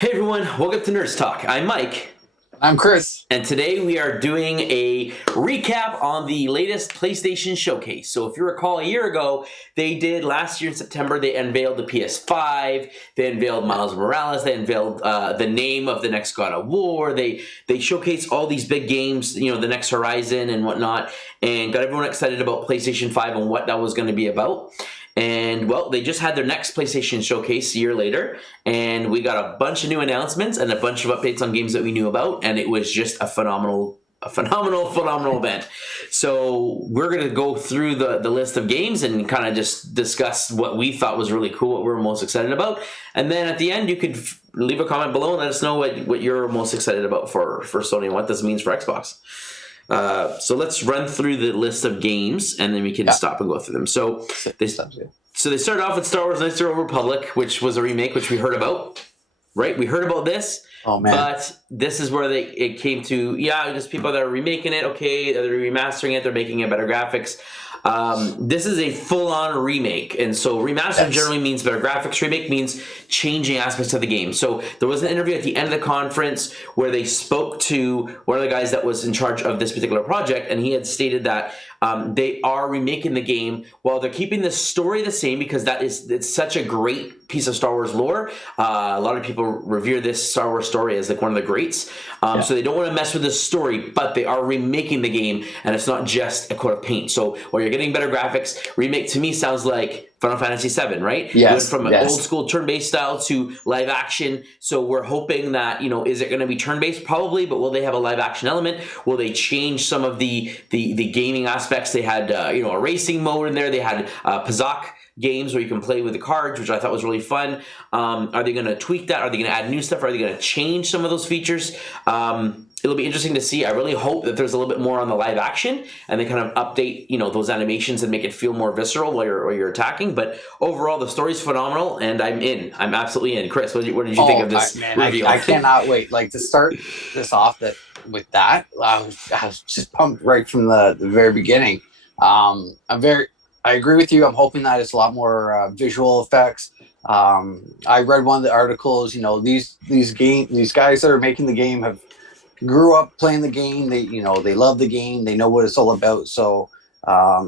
Hey everyone, welcome to Nerds Talk. I'm Mike, I'm Chris. and today we are doing a recap on the latest PlayStation Showcase. So if you recall, a year ago, they did last year in September, they unveiled the PS5, they unveiled Miles Morales, they unveiled the name of the next God of War, they showcased all these big games, the next Horizon and whatnot, and got everyone excited about PlayStation 5 and what that was going to be about. And well, they just had their next PlayStation Showcase a year later, and we got a bunch of new announcements and a bunch of updates on games that we knew about, and it was just a phenomenal event. So we're gonna go through the list of games and kind of just discuss what we thought was really cool, what we were most excited about, and then at the end you could leave a comment below and let us know what you're most excited about for Sony and what this means for Xbox. So let's run through the list of games, and then we can stop and go through them. So they started off with Star Wars Knights of the Old Republic, which was a remake, which we heard about. Right? We heard about this. Oh man! But this is where it came to. Just people that are remaking it. Okay, they're remastering it. They're making it better graphics. This is a full-on remake, and so remaster generally means better graphics. Remake means changing aspects of the game. So there was an interview at the end of the conference where they spoke to one of the guys that was in charge of this particular project, and he had stated that they are remaking the game while they're keeping the story the same, because it's such a great piece of Star Wars lore. A lot of people revere this Star Wars story as like one of the greats. So they don't want to mess with the story, but they are remaking the game, and it's not just a coat of paint. So while you're getting better graphics, remake to me sounds like Final Fantasy VII, right? Yes. Went from an old school turn-based style to live action. So we're hoping that, is it going to be turn-based? Probably, but will they have a live action element? Will they change some of the gaming aspects? They had, a racing mode in there. They had Pazak games where you can play with the cards, which I thought was really fun. Are they going to tweak that? Are they going to add new stuff? Are they going to change some of those features? It'll be interesting to see. I really hope that there's a little bit more on the live action, and they kind of update, those animations and make it feel more visceral while you're attacking. But overall, the story's phenomenal, and I'm in. I'm absolutely in. Chris, what did you think of this reveal? I cannot wait. Like, to start this off with that, I was just pumped right from the very beginning. I agree with you. I'm hoping that it's a lot more visual effects. I read one of the articles. These guys that are making the game have grew up playing the game. They love the game. They know what it's all about. So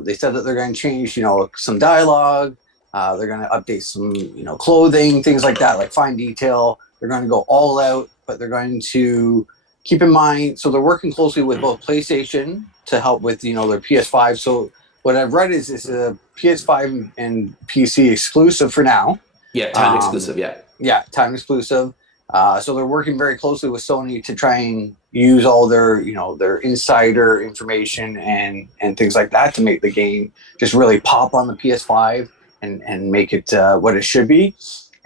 they said that they're going to change, some dialogue. They're going to update some, clothing, things like that, like fine detail. They're going to go all out, but they're going to keep in mind. So they're working closely with both PlayStation to help with, their PS5. So what I've read is it's a PS5 and PC exclusive for now. Yeah, time exclusive. Yeah, time exclusive. So they're working very closely with Sony to try and use all their, their insider information and things like that to make the game just really pop on the PS5 and make it what it should be.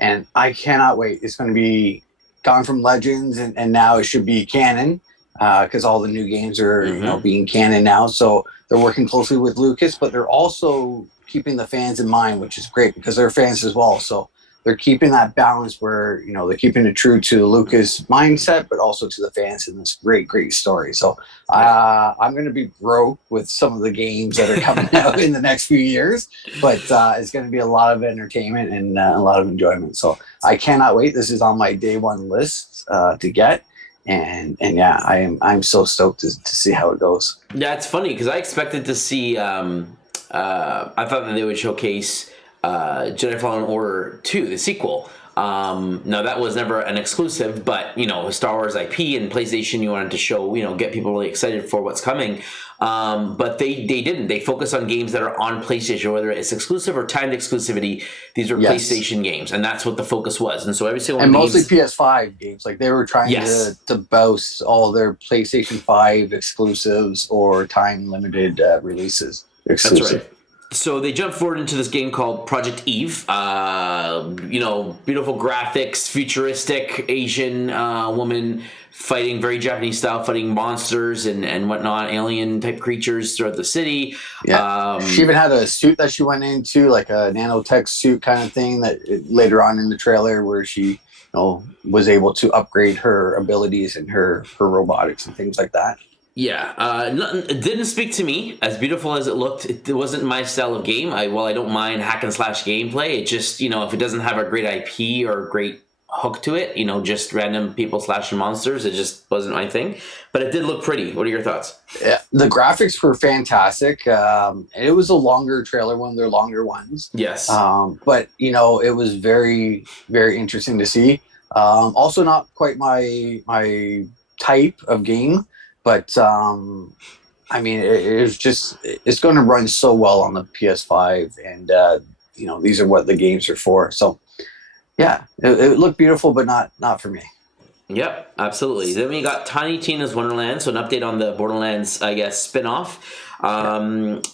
And I cannot wait. It's going to be gone from Legends, and now it should be canon, because all the new games are being canon now. So they're working closely with Lucas, but they're also keeping the fans in mind, which is great because they're fans as well. So they're keeping that balance where, they're keeping it true to the Lucas mindset, but also to the fans in this great story. So I'm going to be broke with some of the games that are coming out in the next few years, but it's going to be a lot of entertainment and a lot of enjoyment. So I cannot wait. This is on my day one list to get. And yeah, I'm so stoked to see how it goes. Yeah, it's funny because I expected to see, I thought that they would showcase Jedi Fallen Order 2, the sequel. Now that was never an exclusive, but Star Wars IP and PlayStation, you wanted to show, get people really excited for what's coming. But they didn't. They focus on games that are on PlayStation, whether it's exclusive or timed exclusivity. These are PlayStation games, and that's what the focus was. And so every single mostly PS5 games. Like, they were trying to boast all their PlayStation 5 exclusives or time limited releases. Exclusive. That's right. So they jump forward into this game called Project Eve. Beautiful graphics, futuristic Asian woman fighting, very Japanese style, fighting monsters and whatnot, alien type creatures throughout the city. Yeah. She even had a suit that she went into, like a nanotech suit kind of thing, that later on in the trailer where she was able to upgrade her abilities and her robotics and things like that. Yeah, it didn't speak to me. As beautiful as it looked, it wasn't my style of game. While I don't mind hack and slash gameplay, it just, if it doesn't have a great IP or a great hook to it. You know, just random people slashing monsters. It just wasn't my thing. But it did look pretty. What are your thoughts? Yeah, the graphics were fantastic. It was a longer trailer, one of their longer ones. Yes. But you know, it was very, very interesting to see. Also, not quite my type of game, but I mean, it's going to run so well on the PS5, and you know, these are what the games are for. So yeah, it looked beautiful, but not for me. Yep, absolutely. Then we got Tiny Tina's Wonderland, so an update on the Borderlands, I guess, spin-off.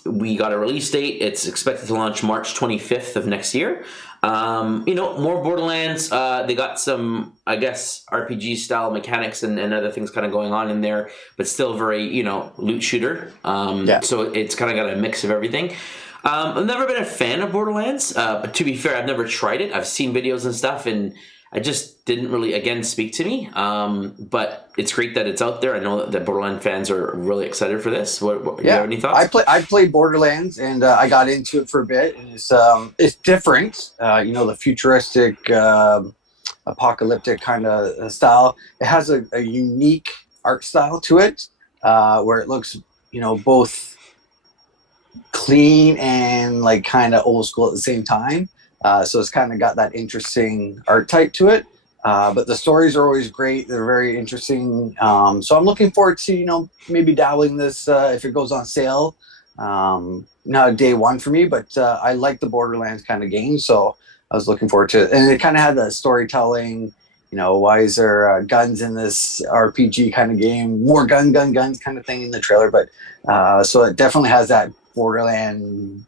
We got a release date. It's expected to launch March 25th of next year. You know, more Borderlands. They got some, I guess, RPG-style mechanics and other things kind of going on in there, but still very, you know, loot shooter. So it's kind of got a mix of everything. I've never been a fan of Borderlands, but to be fair, I've never tried it. I've seen videos and stuff, and I just didn't really, again, speak to me. But it's great that it's out there. I know that Borderlands fans are really excited for this. Do you have any thoughts? I played Borderlands, and I got into it for a bit, and it's different. You know, the futuristic, apocalyptic kind of style. It has a unique art style to it, where it looks, you know, both clean and like kind of old school at the same time. So it's kind of got that interesting art type to it. But the stories are always great. They're very interesting. So I'm looking forward to, you know, maybe dabbling this if it goes on sale. Not a day one for me, but I like the Borderlands kind of game. So I was looking forward to it. And it kind of had the storytelling, you know, why is there guns in this RPG kind of game? More guns kind of thing in the trailer. But so it definitely has that Borderland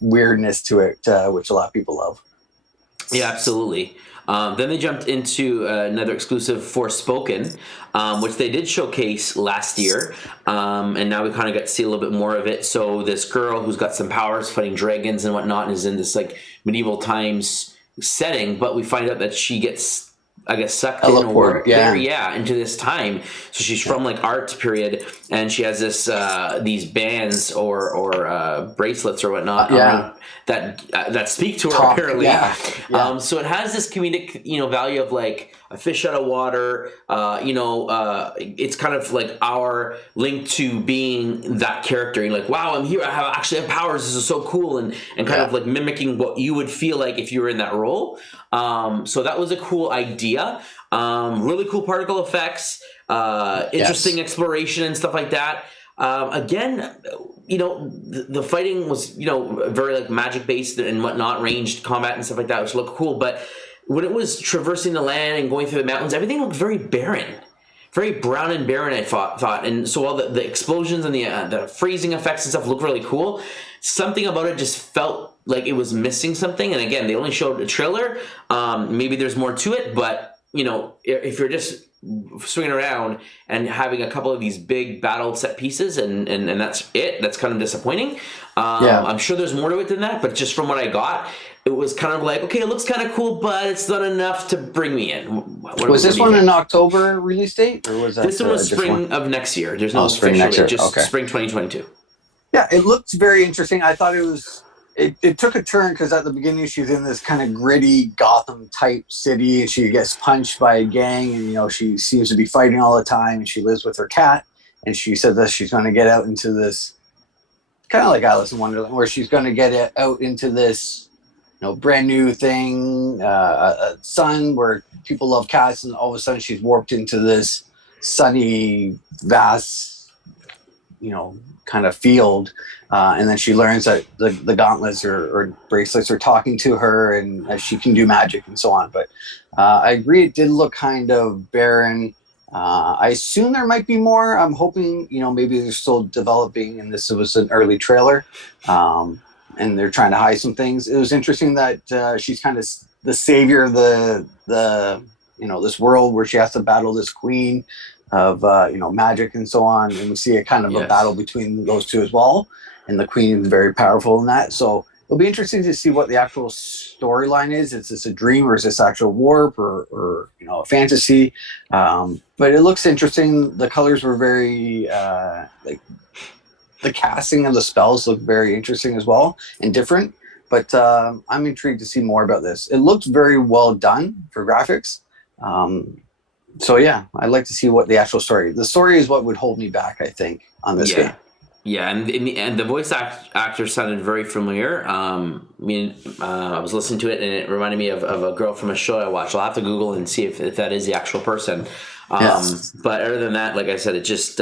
weirdness to it, which a lot of people love. Yeah, absolutely. Then they jumped into another exclusive, Forspoken, which they did showcase last year, and now we kind of got to see a little bit more of it. So this girl who's got some powers, fighting dragons and whatnot, and is in this like medieval times setting, but we find out that she gets, I guess, sucked in or into this time. So she's from like art period, and she has this these bands or bracelets or whatnot that speak to her apparently. So it has this comedic, you know, value of like a fish out of water. It's kind of like our link to being that character. You're like, wow, I'm here. I actually have powers. This is so cool, and kind of like mimicking what you would feel like if you were in that role. So that was a cool idea. Really cool particle effects, interesting exploration and stuff like that. Again, you know, the fighting was, you know, very like magic based and whatnot, ranged combat and stuff like that, which looked cool. But when it was traversing the land and going through the mountains, everything looked very barren. Very brown and barren, I thought. And so all the explosions and the freezing effects and stuff look really cool. Something about it just felt like it was missing something. And again, they only showed a trailer. Maybe there's more to it, but you know, if you're just swinging around and having a couple of these big battle set pieces and that's it, that's kind of disappointing. I'm sure there's more to it than that, but just from what I got, it was kind of like, okay, it looks kind of cool, but it's not enough to bring me in. Was this one an October release date, or was that this one was spring of next year? There's no spring official next year. date, just spring 2022. Yeah, it looked very interesting. I thought it took a turn because at the beginning she's in this kind of gritty Gotham type city, and she gets punched by a gang, and you know, she seems to be fighting all the time, and she lives with her cat, and she said that she's going to get out into this kind of like Alice in Wonderland, where she's going to get out into this, you know, brand new thing, a sun where people love cats, and all of a sudden she's warped into this sunny, vast, you know, kind of field, and then she learns that the gauntlets or bracelets are talking to her, and that she can do magic and so on. But I agree, it did look kind of barren. I assume there might be more. I'm hoping, you know, maybe they're still developing, and this was an early trailer, and they're trying to hide some things. It was interesting that she's kind of the savior of the you know, this world where she has to battle this queen of you know, magic and so on, and we see a kind of a battle between those two as well, and the queen is very powerful in that. So it'll be interesting to see what the actual storyline is. Is this a dream, or is this actual warp, or you know, a fantasy? But it looks interesting. The colors were very like the casting of the spells looked very interesting as well and different. But I'm intrigued to see more about this. It looks very well done for graphics. So yeah, I'd like to see what the actual story. The story is what would hold me back, I think, on this game. Yeah, and the voice actor sounded very familiar. I was listening to it, and it reminded me of a girl from a show I watched. I'll have to Google and see if that is the actual person. But other than that, like I said, it just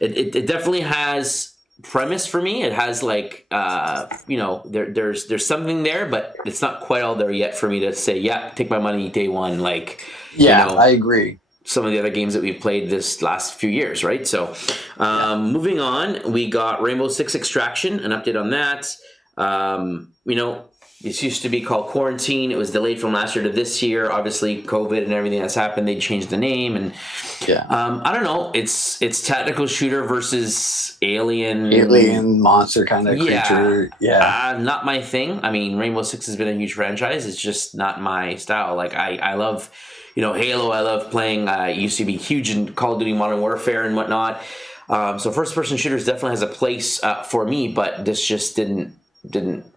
it definitely has premise for me. It has like there's something there, but it's not quite all there yet for me to say, yeah, take my money day one. Like I agree. Some of the other games that we've played this last few years, right? So, moving on, we got Rainbow Six Extraction, an update on that. This used to be called Quarantine. It was delayed from last year to this year. Obviously, COVID and everything that's happened, they changed the name. And I don't know. It's tactical shooter versus alien monster kind of creature. Not my thing. I mean, Rainbow Six has been a huge franchise. It's just not my style. Like I love. Halo, I love playing. I used to be huge in Call of Duty Modern Warfare and whatnot. So first-person shooters definitely has a place for me, but this just didn't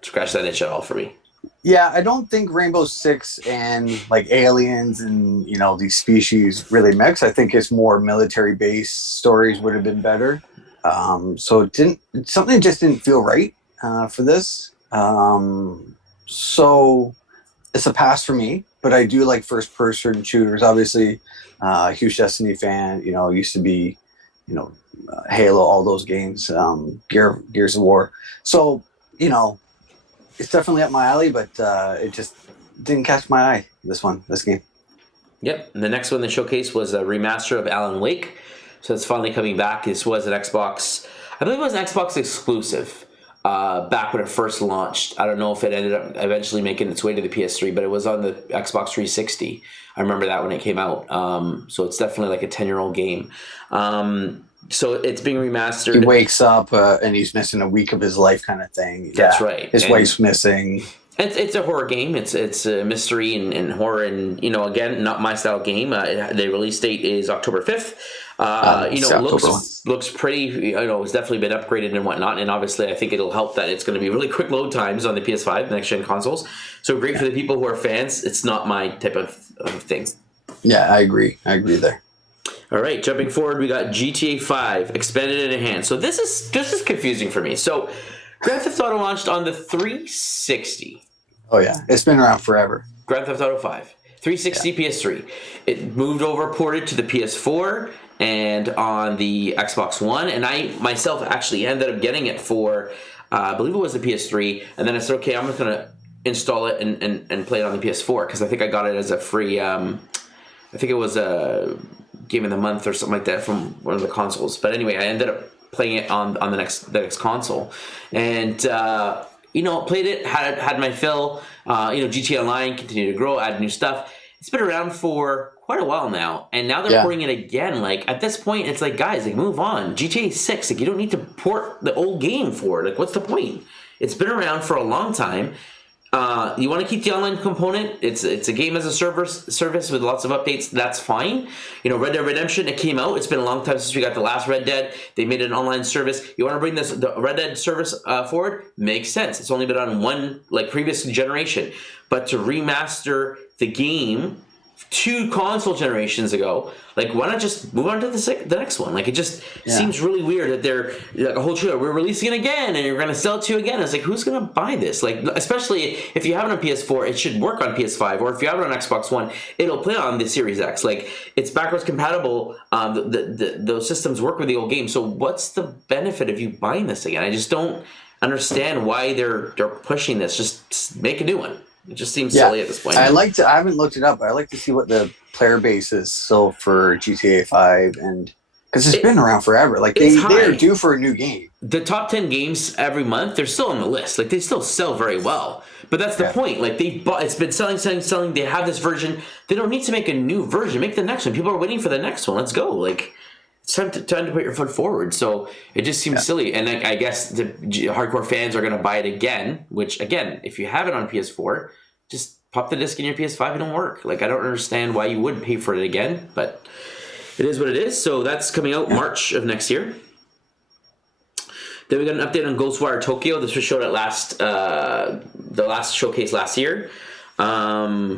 scratch that itch at all for me. Yeah, I don't think Rainbow Six and like aliens and these species really mix. I think it's more military-based stories would have been better. So something just didn't feel right for this. So it's a pass for me. But I do like first-person shooters. Obviously, huge Destiny fan. Used to be, Halo, all those games, Gears of War. So, it's definitely up my alley. But it just didn't catch my eye. This game. Yep. And the next one they showcased was a remaster of Alan Wake. So it's finally coming back. This was an Xbox. I believe it was an Xbox exclusive. Back when it first launched. I don't know if it ended up eventually making its way to the PS3, but it was on the Xbox 360. I remember that when it came out. So it's definitely like a 10-year-old game. So it's being remastered. He wakes up and he's missing a week of his life kind of thing. That's right. His wife's missing. It's a horror game. It's a mystery and horror, and again, not my style game. The release date is October 5th. Looks pretty. It's definitely been upgraded and whatnot, and obviously, I think it'll help that it's going to be really quick load times on the PS5, the next gen consoles. So great for the people who are fans. It's not my type of thing. Yeah, I agree. There. All right, jumping forward, we got GTA 5 expanded in hand. So this is confusing for me. So Grand Theft Auto launched on the 360. Oh yeah, it's been around forever. Grand Theft Auto 5, 360 PS3. It moved over, ported to the PS4 and on the Xbox One. And I myself actually ended up getting it for, I believe it was the PS3. And then I said, okay, I'm just gonna install it and play it on the PS4 because I think I got it as a free. I think it was a game of the month or something like that from one of the consoles. But anyway, I ended up playing it on the next console, and played it, had my fill. GTA Online continued to grow, add new stuff. It's been around for quite a while now, and now they're porting it again. Like at this point, it's like, guys, like move on. GTA 6, like you don't need to port the old game for it. Like what's the point? It's been around for a long time. You want to keep the online component. It's a game as a service with lots of updates. That's fine. Red Dead Redemption, it came out. It's been a long time since we got the last Red Dead. They made an online service. You want to bring the Red Dead service forward? Makes sense. It's only been on one previous generation, but to remaster the game 2 console generations ago, like why not just move on to the next one? Like it just seems really weird that they're like a whole trailer. We're releasing it again, and you're going to sell it to you again. It's like who's going to buy this? Like especially if you have it on PS4, it should work on PS5, or if you have it on Xbox One, it'll play on the Series X. Like it's backwards compatible. Those systems work with the old game. So what's the benefit of you buying this again? I just don't understand why they're pushing this. Just make a new one. It just seems silly at this point. I haven't looked it up, but I like to see what the player base is still for GTA 5, and because it's been around forever. Like they are due for a new game. The top 10 games every month, they're still on the list. Like they still sell very well. But that's the point. Like it's been selling. They have this version. They don't need to make a new version. Make the next one. People are waiting for the next one. Let's go. Like it's time to put your foot forward. So it just seems silly. And I guess the hardcore fans are going to buy it again, which again, if you have it on PS4, just pop the disc in your PS5 and it'll work. Like I don't understand why you would pay for it again, but it is what it is. So that's coming out March of next year. Then we got an update on Ghostwire Tokyo. This was showed at the last showcase last year. I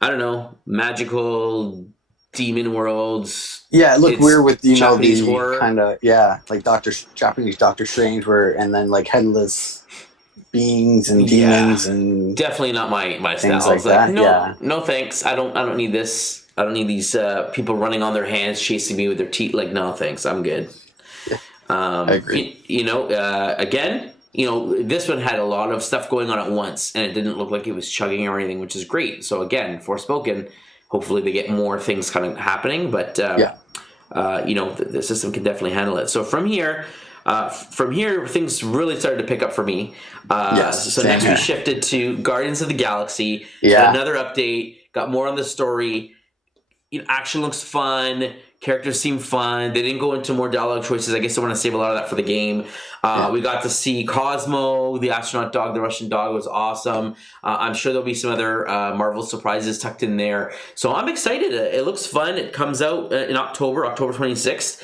don't know, magical demon worlds. Yeah, it looked weird with Japanese the horror. kind of like Japanese Doctor Strange, and then like headless beings and demons and definitely not my style. things like that. No thanks. I don't need this. I don't need these people running on their hands chasing me with their teeth. Like, no thanks. I'm good. I agree. Again, this one had a lot of stuff going on at once, and it didn't look like it was chugging or anything, which is great. So again, Forspoken, hopefully they get more things kind of happening, but the system can definitely handle it. So from here, things really started to pick up for me. So next we shifted to Guardians of the Galaxy. Yeah. Another update, got more on the story. Action looks fun. Characters seem fun. They didn't go into more dialogue choices. I guess they want to save a lot of that for the game. We got to see Cosmo, the astronaut dog, the Russian dog was awesome. I'm sure there'll be some other Marvel surprises tucked in there. So I'm excited. It looks fun. It comes out in October 26th.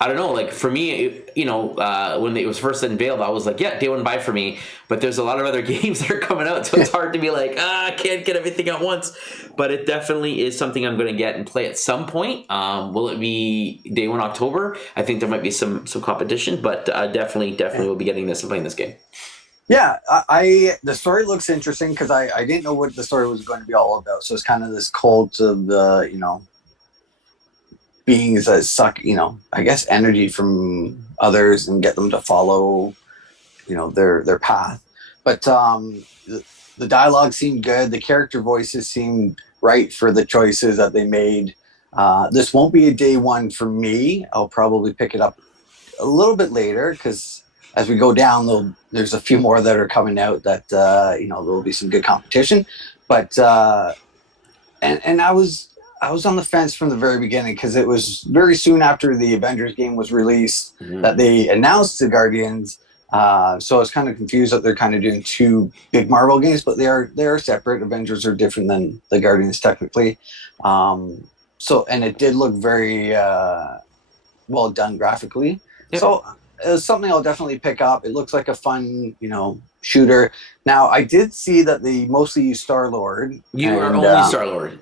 I don't know, like for me, when it was first unveiled, I was like, yeah, day one buy for me. But there's a lot of other games that are coming out, so it's hard to be like, I can't get everything at once. But it definitely is something I'm going to get and play at some point. Will it be day one October? I think there might be some competition, but definitely will be getting this and playing this game. Yeah, the story looks interesting because I didn't know what the story was going to be all about. So it's kind of this cult of the, beings that suck, I guess energy from others and get them to follow, their path. But the dialogue seemed good. The character voices seemed right for the choices that they made. This won't be a day one for me. I'll probably pick it up a little bit later because as we go down, there's a few more that are coming out that, there'll be some good competition. But, and I was on the fence from the very beginning because it was very soon after the Avengers game was released that they announced the Guardians. So I was kind of confused that they're kind of doing two big Marvel games, but they are separate. Avengers are different than the Guardians technically. And it did look very well done graphically. Yep. So it's something I'll definitely pick up. It looks like a fun, shooter. Now, I did see that they mostly use Star-Lord. You are only Star-Lord.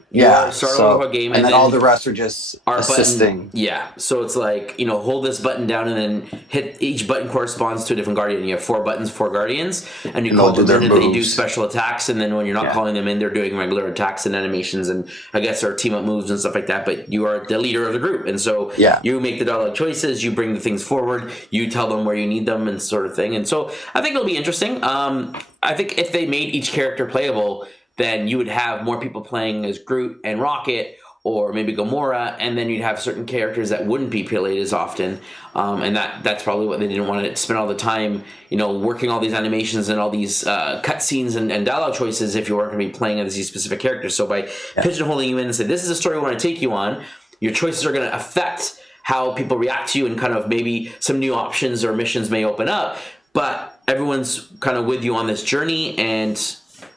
Star-Lord game. And then all the rest are just assisting. So it's like, hold this button down and then hit each button corresponds to a different Guardian. You have 4 buttons, 4 Guardians, and you call them in and they do special attacks, and then when you're not calling them in, they're doing regular attacks and animations, and I guess our team-up moves and stuff like that, but you are the leader of the group, and so you make the dialogue choices, you bring the things forward, you tell them where you need them and sort of thing, and so I think it'll be interesting. I think if they made each character playable, then you would have more people playing as Groot and Rocket, or maybe Gamora, and then you'd have certain characters that wouldn't be played as often, and that's probably what they didn't want to spend all the time, working all these animations and all these cutscenes and dialogue choices if you weren't going to be playing as these specific characters. So by pigeonholing you in and say, this is a story we want to take you on, your choices are going to affect how people react to you, and kind of maybe some new options or missions may open up, but everyone's kind of with you on this journey, and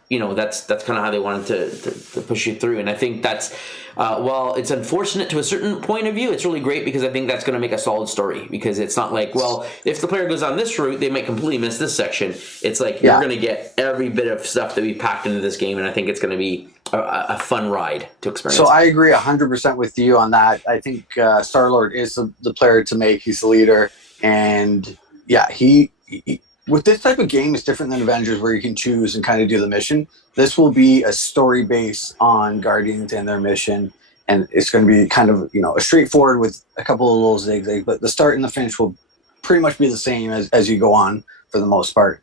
that's kind of how they wanted to push you through. And I think that's while it's unfortunate to a certain point of view, it's really great because I think that's going to make a solid story, because it's not like, well, if the player goes on this route, they might completely miss this section. It's like you're going to get every bit of stuff that we packed into this game, and I think it's going to be a fun ride to experience. So I agree 100% with you on that. I think Star-Lord is the player to make. He's the leader, and he with this type of game, it's different than Avengers where you can choose and kind of do the mission. This will be a story based on Guardians and their mission, and it's going to be kind of a straightforward with a couple of little zigzags, but the start and the finish will pretty much be the same as you go on for the most part.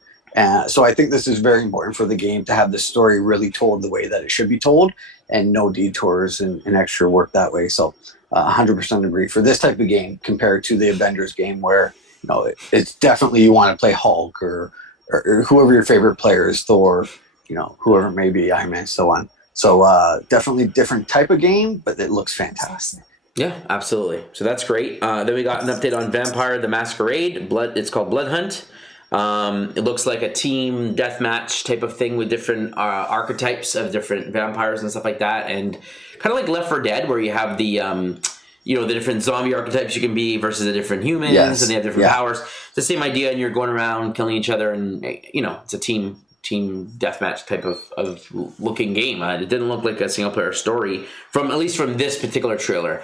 So I think this is very important for the game to have the story really told the way that it should be told, and no detours and extra work that way. So 100% agree for this type of game compared to the Avengers game where it's definitely you want to play Hulk or whoever your favorite player is, Thor, whoever it may be, Iron Man, so on. So definitely different type of game, but it looks fantastic. Yeah, absolutely. So that's great. Then we got an update on Vampire the Masquerade. It's called Blood Hunt. It looks like a team deathmatch type of thing with different archetypes of different vampires and stuff like that, and kind of like Left 4 Dead, where you have the the different zombie archetypes you can be versus the different humans, Yes. and they have different Yeah. powers. It's the same idea, and you're going around killing each other, and it's a team deathmatch type of looking game. It didn't look like a single player story at least from this particular trailer.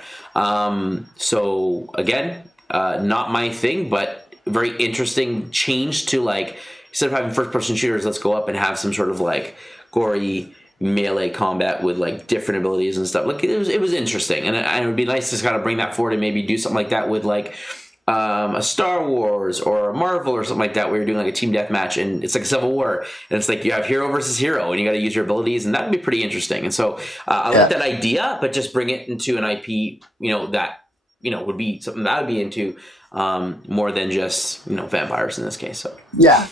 So again, not my thing, but very interesting change to, like, instead of having first person shooters, let's go up and have some sort of like gory melee combat with like different abilities and stuff. Like, it was interesting, and it would be nice to kind of bring that forward and maybe do something like that with like a Star Wars or a Marvel or something like that, where you're doing like a team deathmatch, and it's like a Civil War, and it's like you have hero versus hero, and you got to use your abilities, and that would be pretty interesting. And so I like that idea, but just bring it into an IP, that would be something that I would be into, more than just vampires in this case. So yeah.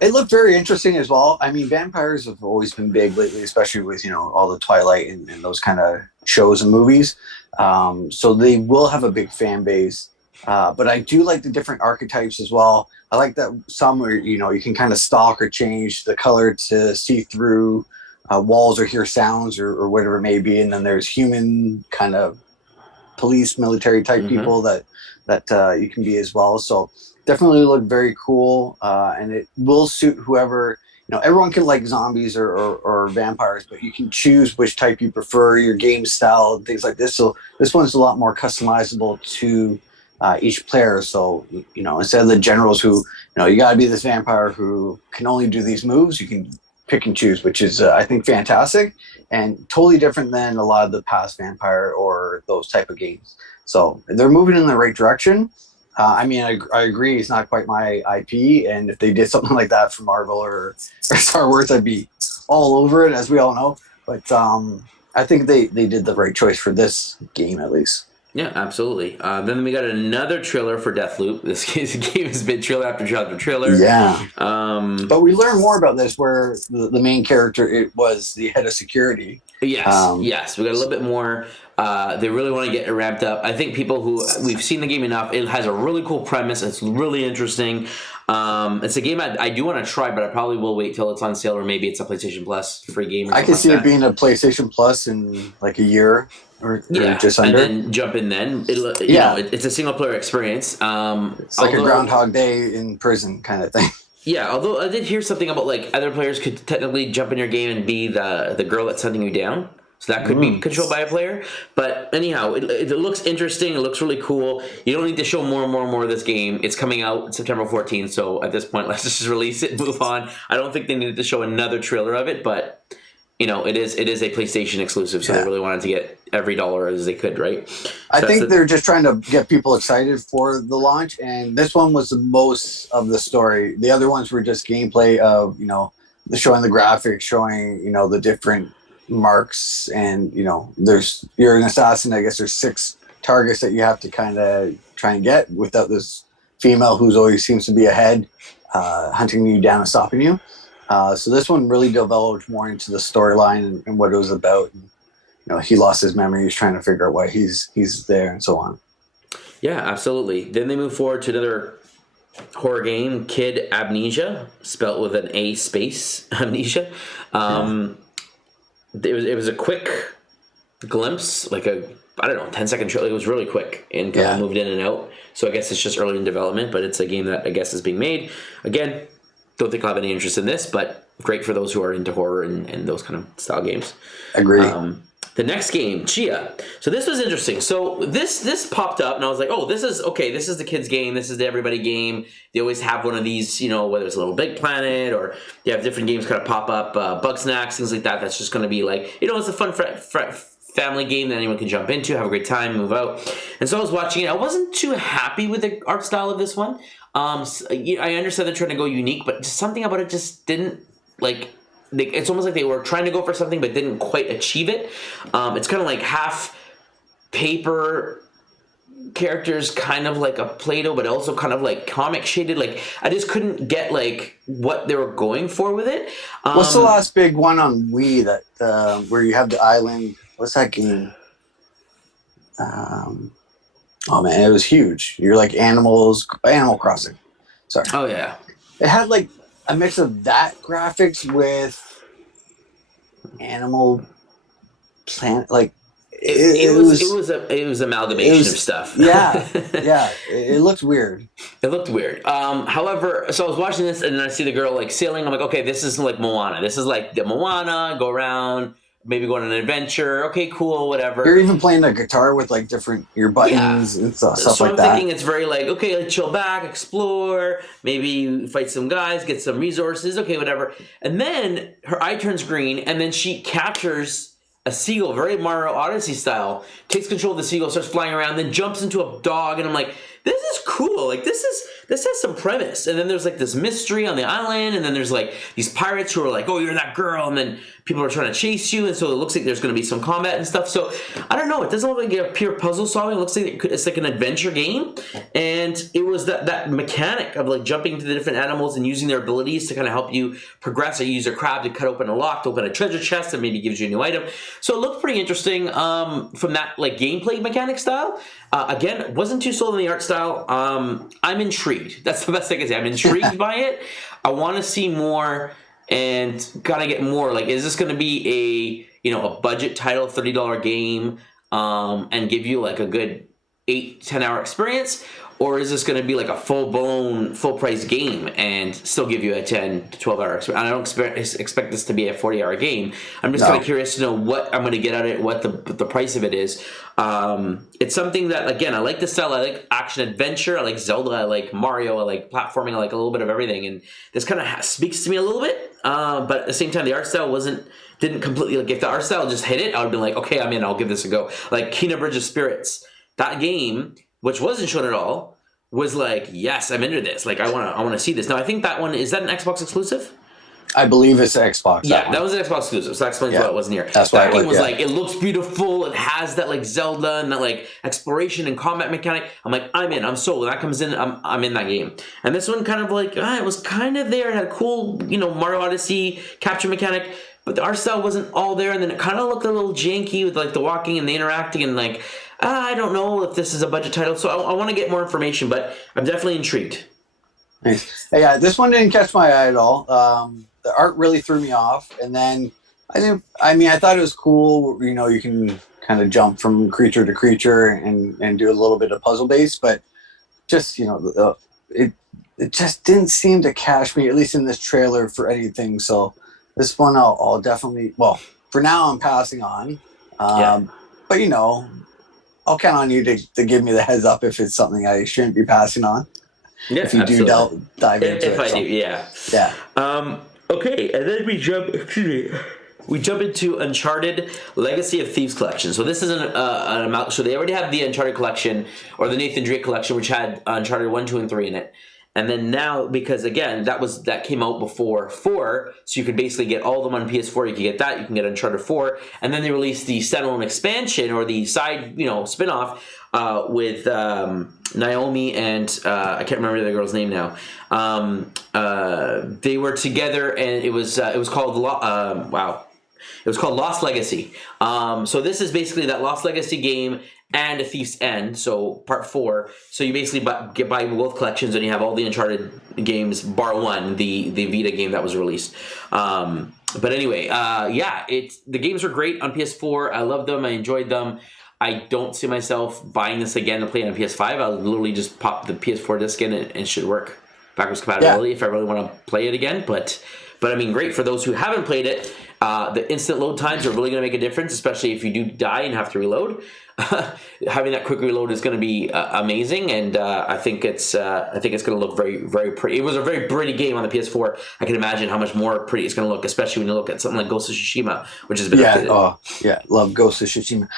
It looked very interesting as well. I mean, vampires have always been big lately, especially with all the Twilight and those kind of shows and movies. So they will have a big fan base. But I do like the different archetypes as well. I like that some are, you can kind of stalk or change the color to see through walls or hear sounds or whatever it may be. And then there's human kind of police, military type people that you can be as well. So definitely look very cool, and it will suit whoever. Everyone can like zombies or vampires, but you can choose which type you prefer, your game style, and things like this. So this one's a lot more customizable to each player. So instead of the generals who you got to be this vampire who can only do these moves, you can pick and choose, which is I think fantastic and totally different than a lot of the past vampire or those type of games. So they're moving in the right direction. I mean, I agree. It's not quite my IP, and if they did something like that for Marvel or Star Wars, I'd be all over it, as we all know. But I think they did the right choice for this game, at least. Yeah, absolutely. Then we got another trailer for Deathloop. This game has been trailer after trailer after trailer. Yeah. But we learned more about this, where the main character, it was the head of security. Yes. We got a little bit more. They really want to get it ramped up. I think people who we've seen the game enough, it has a really cool premise. It's really interesting. It's a game I do want to try, but I probably will wait till it's on sale, or maybe it's a PlayStation Plus free game. I can see it being a PlayStation Plus in like a year or just under. And then jump in. Then it's a single player experience. It's like a Groundhog Day in prison kind of thing. Yeah, although I did hear something about like other players could technically jump in your game and be the girl that's hunting you down. So that could be controlled by a player. But anyhow, it looks interesting. It looks really cool. You don't need to show more and more and more of this game. It's coming out September 14th. So at this point, let's just release it and move on. I don't think they needed to show another trailer of it. But, it is a PlayStation exclusive. So they really wanted to get every dollar as they could, right? So I think they're just trying to get people excited for the launch. And this one was the most of the story. The other ones were just gameplay of, showing the graphics, showing, the different marks, and you're an assassin. I guess there's 6 targets that you have to kind of try and get without this female who's always seems to be ahead, hunting you down and stopping you. So this one really developed more into the storyline and what it was about. He lost his memory. He's trying to figure out why he's there and so on. Yeah, absolutely. Then they move forward to another horror game, Kid Amnesia, spelt with an A space, Amnesia. It was a quick glimpse, like a 10-second trailer. It was really quick and kind of moved in and out. So I guess it's just early in development, but it's a game that I guess is being made. Again, don't think I'll have any interest in this, but great for those who are into horror and those kind of style games. Agree. The next game, Chia. So this was interesting. So this popped up, and I was like, oh, this is okay. This is the kids' game. This is the everybody game. They always have one of these, whether it's Little Big Planet or they have different games kind of pop up, Bug Snacks, things like that. That's just going to be like, it's a fun family game that anyone can jump into, have a great time, move out. And so I was watching it. I wasn't too happy with the art style of this one. I understand they're trying to go unique, but just something about it just didn't like. It's almost like they were trying to go for something but didn't quite achieve it. It's kind of like half paper characters, kind of like a Play-Doh, but also kind of like comic shaded. Like I just couldn't get like what they were going for with it. What's the last big one on Wii that where you have the island? What's that game? Oh man, it was huge. You're like Animal Crossing. Sorry. Oh yeah. It had like a mix of that graphics with Animal Planet. Like It was amalgamation of stuff. Yeah, yeah. It looked weird. It looked weird. However, so I was watching this and then I see the girl like sailing. I'm like, okay, this is like Moana. This is like the Moana, go around, maybe go on an adventure. Okay, cool, whatever. You're even playing the guitar with like different your buttons and stuff so like I'm that. thinking it's very like, okay, like chill back, explore, maybe fight some guys, get some resources, okay, whatever. And then her eye turns green and then she captures a seagull, very Mario Odyssey style, takes control of the seagull, starts flying around, then jumps into a dog, and I'm like, this is cool. Like this has some premise. And then there's like this mystery on the island, and then there's like these pirates who are like, oh, you're that girl, and then people are trying to chase you, and so it looks like there's going to be some combat and stuff. So I don't know. It doesn't look like a pure puzzle solving. It looks like it's like an adventure game, and it was that mechanic of like jumping to the different animals and using their abilities to kind of help you progress. Or you use a crab to cut open a lock, to open a treasure chest, and maybe gives you a new item. So it looked pretty interesting from that like gameplay mechanic style. Again, wasn't too sold on the art style. I'm intrigued. That's the best I can say. I'm intrigued by it. I want to see more and kind of get more. Like, is this going to be a budget title, $30 game, and give you like a good 8-10 hour experience? Or is this going to be like a full-blown, full-price game and still give you a 10 to 12 hour experience? I don't expect this to be a 40-hour game. I'm just kind of curious to know what I'm going to get out of it, what the price of it is. It's something that, again, I like the style. I like action-adventure. I like Zelda. I like Mario. I like platforming. I like a little bit of everything. And this kind of speaks to me a little bit. But at the same time, the art style didn't completely, like, if the art style just hit it, I would be like, okay, I'm in. I'll give this a go. Like Kena Bridge of Spirits. That game, which wasn't shown at all, was like, yes, I'm into this. Like, I want to see this. Now, I think that one, is that an Xbox exclusive? I believe it's Xbox. Yeah, that was an Xbox exclusive, so that explains why it wasn't here. That's why that game was like, it looks beautiful, it has that like Zelda and that like exploration and combat mechanic. I'm like, I'm in, I'm sold. When that comes in, I'm in that game. And this one kind of like, it was kind of there. It had a cool, Mario Odyssey capture mechanic, but the art style wasn't all there. And then it kind of looked a little janky with like the walking and the interacting and like, I don't know if this is a budget title. So I want to get more information, but I'm definitely intrigued. Nice. Yeah, this one didn't catch my eye at all. The art really threw me off, and then I thought it was cool. You can kind of jump from creature to creature and do a little bit of puzzle base, but just it just didn't seem to catch me, at least in this trailer, for anything. So this one I'll definitely, well, for now I'm passing on. But I'll count on you to give me the heads up if it's something I shouldn't be passing on. Yeah, if you do dive into it. If I do, yeah. Yeah. Okay, and then we jump into Uncharted Legacy of Thieves collection. So this is an amount. So they already have the Uncharted collection, or the Nathan Drake collection, which had Uncharted 1, 2, and 3 in it. And then now, because again, that came out before 4, so you could basically get all of them on PS4. You can get that. You can get Uncharted 4, and then they released the standalone expansion or the side, spinoff with Naomi and I can't remember the girl's name now. They were together, and it was called It was called Lost Legacy. So this is basically that Lost Legacy game and a Thief's End, so part 4. So you basically buy both collections, and you have all the Uncharted games, bar one, the Vita game that was released. But anyway, the games are great on PS4. I love them. I enjoyed them. I don't see myself buying this again to play on a PS5. I'll literally just pop the PS4 disc in and it should work. Backwards compatibility if I really want to play it again. But I mean, great for those who haven't played it. The instant load times are really going to make a difference, especially if you do die and have to reload. Having that quick reload is going to be amazing, and I think it's going to look very, very pretty. It was a very pretty game on the PS4. I can imagine how much more pretty it's going to look, especially when you look at something like Ghost of Tsushima, which has been updated. Love Ghost of Tsushima.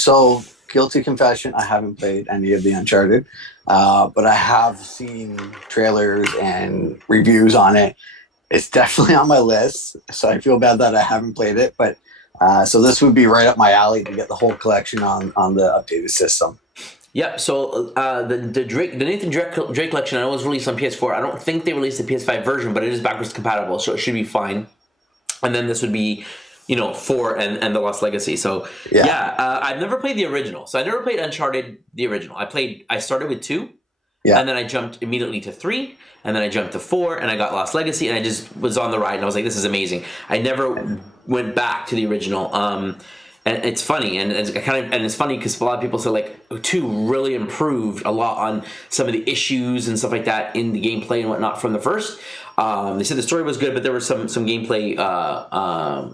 So guilty confession, I haven't played any of the Uncharted, but I have seen trailers and reviews on it. It's definitely on my list, so I feel bad that I haven't played it, but so this would be right up my alley to get the whole collection on the updated system. Yep. So the Nathan Drake collection, I know was released on PS4. I don't think they released the PS5 version, but it is backwards compatible, so it should be fine. And then this would be, 4 and the Lost Legacy. So I've never played the original. So I never played Uncharted the original. I started with 2. Yeah. And then I jumped immediately to 3, and then I jumped to 4, and I got Lost Legacy, and I just was on the ride, and I was like, this is amazing. I never went back to the original. And it's funny, and it's funny because a lot of people say like 2 really improved a lot on some of the issues and stuff like that in the gameplay and whatnot from the first. They said the story was good, but there were some gameplay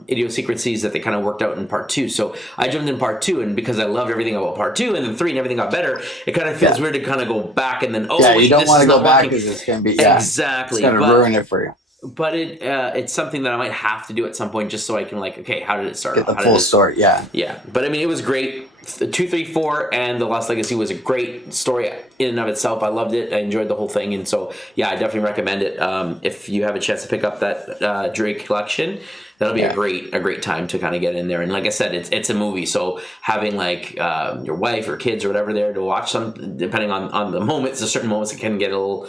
idiosyncrasies that they kind of worked out in part 2. So I jumped in part 2, and because I loved everything about part 2, and then 3 and everything got better, it kind of feels weird to kind of go back and then you don't want to go back because it's going to be exactly it's going to ruin it for you. But it's something that I might have to do at some point just so I can like, okay, how did it start? Get the full story, Yeah, but I mean, it was great. 2, 3, 4, and The Lost Legacy was a great story in and of itself. I loved it. I enjoyed the whole thing, and so yeah, I definitely recommend it. If you have a chance to pick up that Drake collection, that'll be a great time to kind of get in there. And like I said, it's a movie, so having like your wife or kids or whatever there to watch some, depending on the moments, there's certain moments it can get a little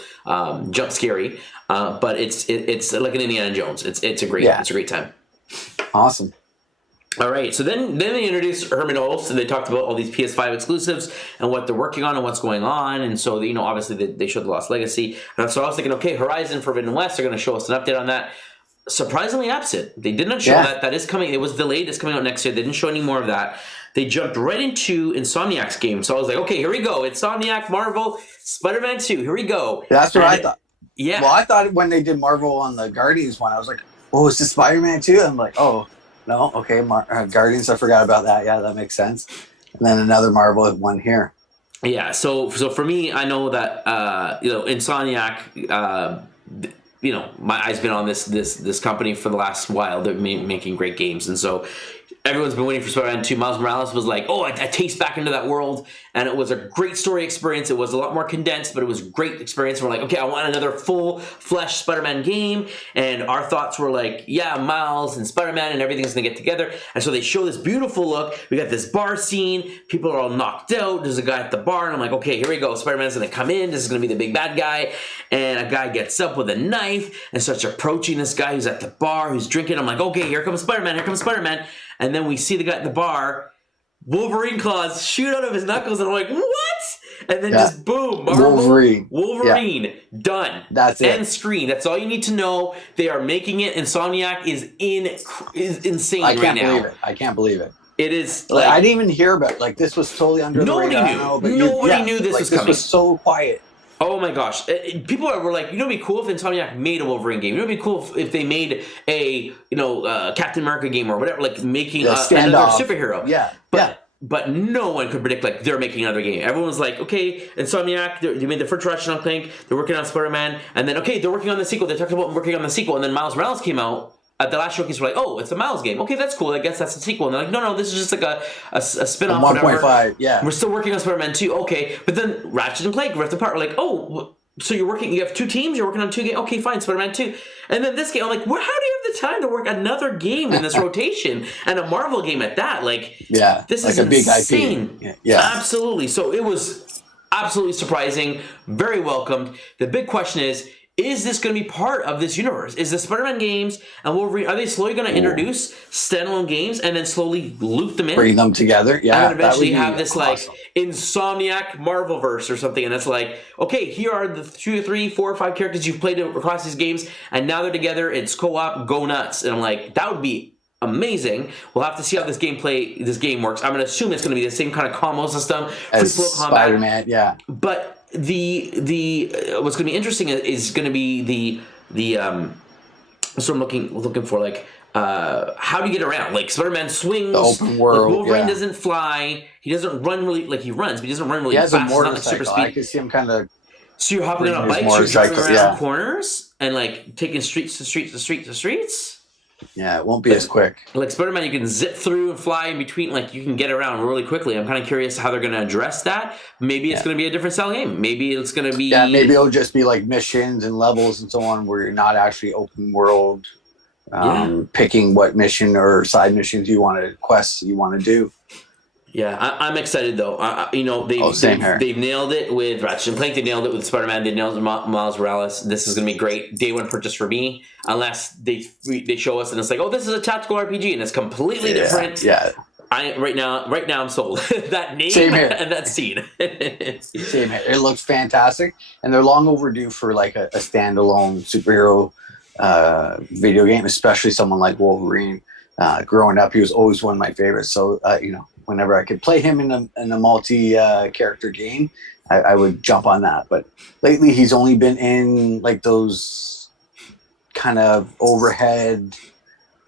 jump scary, but it's like an Indiana Jones. It's a great time. Awesome. All right, so then they introduced Herman Hulst, and they talked about all these PS5 exclusives and what they're working on and what's going on. And so, obviously they showed The Lost Legacy. And so I was thinking, okay, Horizon Forbidden West, they're going to show us an update on that. Surprisingly absent. They did not show that. That is coming. It was delayed. It's coming out next year. They didn't show any more of that. They jumped right into Insomniac's game. So I was like, okay, here we go. Insomniac, Marvel, Spider-Man 2. Here we go. That's what I thought. Yeah. Well, I thought when they did Marvel on the Guardians one, I was like, oh, is this Spider-Man 2? I'm like, oh. No, okay, Guardians. I forgot about that. Yeah, that makes sense. And then another Marvel one here. Yeah. So for me, I know that Insomniac. My eye's been on this company for the last while. They're making great games, and so everyone's been waiting for Spider-Man 2. Miles Morales was like, oh, I taste back into that world, and it was a great story experience. It was a lot more condensed, but it was a great experience. We're like, okay, I want another full-fledged Spider-Man game, and our thoughts were like, yeah, Miles and Spider-Man and everything's going to get together, and so they show this beautiful look. We got this bar scene. People are all knocked out. There's a guy at the bar, and I'm like, okay, here we go. Spider-Man's going to come in. This is going to be the big bad guy, and a guy gets up with a knife and starts approaching this guy who's at the bar, who's drinking. I'm like, okay, here comes Spider-Man. Here comes Spider-Man. And then we see the guy at the bar, Wolverine claws shoot out of his knuckles, and I'm like, what? And then just boom, Marvel, Wolverine, done. That's it. End screen. That's all you need to know. They are making it. Insomniac is insane right now. I can't believe it. It is like I didn't even hear about it. Like this was totally under the radar. Nobody knew this was coming. This was so quiet. Oh my gosh. People were like, it'd be cool if Insomniac made a Wolverine game. It'd be cool if they made a, Captain America game or whatever, like making another superhero. Yeah. But no one could predict, like, they're making another game. Everyone was like, okay, Insomniac, they made the first Ratchet and Clank, they're working on Spider-Man, and then, okay, they're working on the sequel. They talked about working on the sequel, and then Miles Morales came out. At the last showcase, we're like, oh, it's a Miles game. Okay, that's cool. I guess that's the sequel. And they're like, no, this is just like a spin-off. 1.5, yeah. We're still working on Spider-Man 2. Okay, but then Ratchet and Clank ripped apart. We're like, oh, so you have 2 teams? You're working on 2 games? Okay, fine, Spider-Man 2. And then this game, I'm like, how do you have the time to work another game in this rotation? And a Marvel game at that? Like, this is like insane. Big IP. Yeah. Absolutely. So it was absolutely surprising, very welcomed. The big question is this going to be part of this universe? Is the Spider-Man games and Wolverine, are they slowly going to introduce standalone games and then slowly loop them in? Bring them together, yeah. And then eventually have this like Insomniac Marvelverse or something, and it's like, okay, here are the 2, 3, 4, 5 characters you've played across these games, and now they're together, it's co-op, go nuts. And I'm like, that would be amazing. We'll have to see how this game works. I'm going to assume it's going to be the same kind of combo system. As Spider-Man, yeah. But the what's going to be interesting is going to be the so I'm looking for like how do you get around? Like Spider-Man swings, the open world. Like Wolverine doesn't fly. He doesn't run really like he runs, but he doesn't run really fast. He has a motorcycle. Not like super speed. I can see him kind of. So you're hopping on a bike, you're driving around corners, and like taking streets to streets to streets to streets. Yeah, it won't be as quick. Like Spider-Man, you can zip through and fly in between. Like you can get around really quickly. I'm kind of curious how they're going to address that. Maybe it's going to be a different style game. Maybe it's going to be. Yeah, maybe it'll just be like missions and levels and so on, where you're not actually open world, picking what mission or side missions quests you want to do. Yeah, I'm excited though. They've nailed it with Ratchet and Clank. They nailed it with Spider-Man. They nailed it with Miles Morales. This is going to be great. Day one purchase for me, unless they show us and it's like, oh, this is a tactical RPG and it's completely different. Yeah. Right now I'm sold. That name and that scene. Same here. It looks fantastic, and they're long overdue for like a standalone superhero video game, especially someone like Wolverine. growing up, he was always one of my favorites. So whenever I could play him in a multi character game, I would jump on that. But lately, he's only been in like those kind of overhead,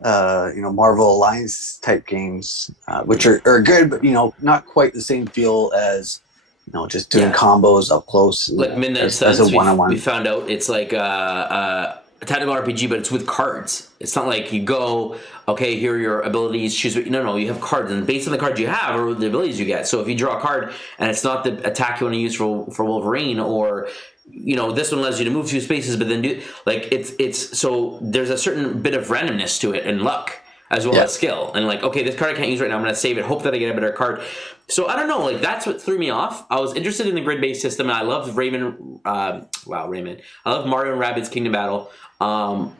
Marvel Alliance type games, which are good, but not quite the same feel as just doing combos up close. Like Midnight Suns, we found out it's like a tactical RPG, but it's with cards. It's not like you go, okay, here are your abilities, choose. No, you have cards, and based on the cards you have are the abilities you get. So if you draw a card and it's not the attack you want to use for Wolverine, or this one allows you to move 2 spaces, but then it's so there's a certain bit of randomness to it and luck as well as skill. And like, okay, this card I can't use right now. I'm going to save it, hope that I get a better card. So I don't know, like that's what threw me off. I was interested in the grid-based system, and I loved Raymond. I love Mario and Rabbids Kingdom Battle.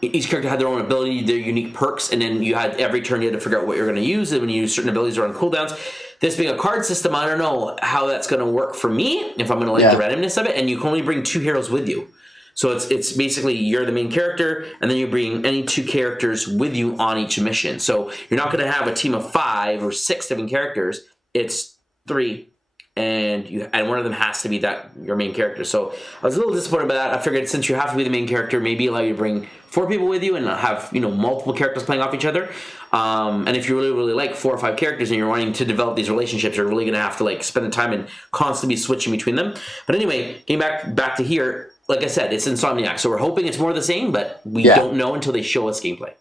Each character had their own ability, their unique perks, and then you had every turn you had to figure out what you're going to use. And when you use certain abilities or on cooldowns, this being a card system, I don't know how that's going to work for me, if I'm going to like the randomness of it. And you can only bring 2 heroes with you. So it's basically you're the main character, and then you bring any 2 characters with you on each mission. So you're not going to have a team of 5 or 6 different characters. It's 3, and one of them has to be your main character. So I was a little disappointed by that. I figured since you have to be the main character, maybe allow you to bring 4 people with you and have multiple characters playing off each other. And if you really, really like 4 or 5 characters and you're wanting to develop these relationships, you're really going to have to like spend the time and constantly be switching between them. But anyway, getting back to here, like I said, it's Insomniac, so we're hoping it's more of the same, but we don't know until they show us gameplay.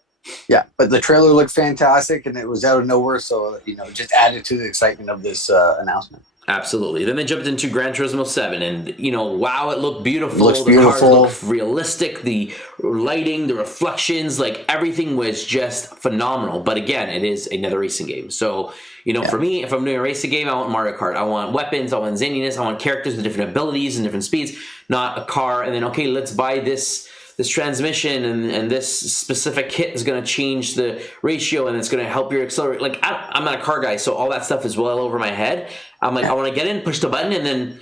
Yeah, but the trailer looked fantastic, and it was out of nowhere, so just added to the excitement of this announcement. Absolutely. Then they jumped into Gran Turismo 7, and wow, it looked beautiful. Looks beautiful. The cars looked realistic. The lighting, the reflections, like everything was just phenomenal. But again, it is another racing game. So for me, if I'm doing a racing game, I want Mario Kart. I want weapons. I want zaniness. I want characters with different abilities and different speeds. Not a car, and then let's buy this transmission and this specific kit is going to change the ratio and it's going to help your accelerate. Like I'm not a car guy, so all that stuff is well over my head. I'm like, I want to get in, push the button, and then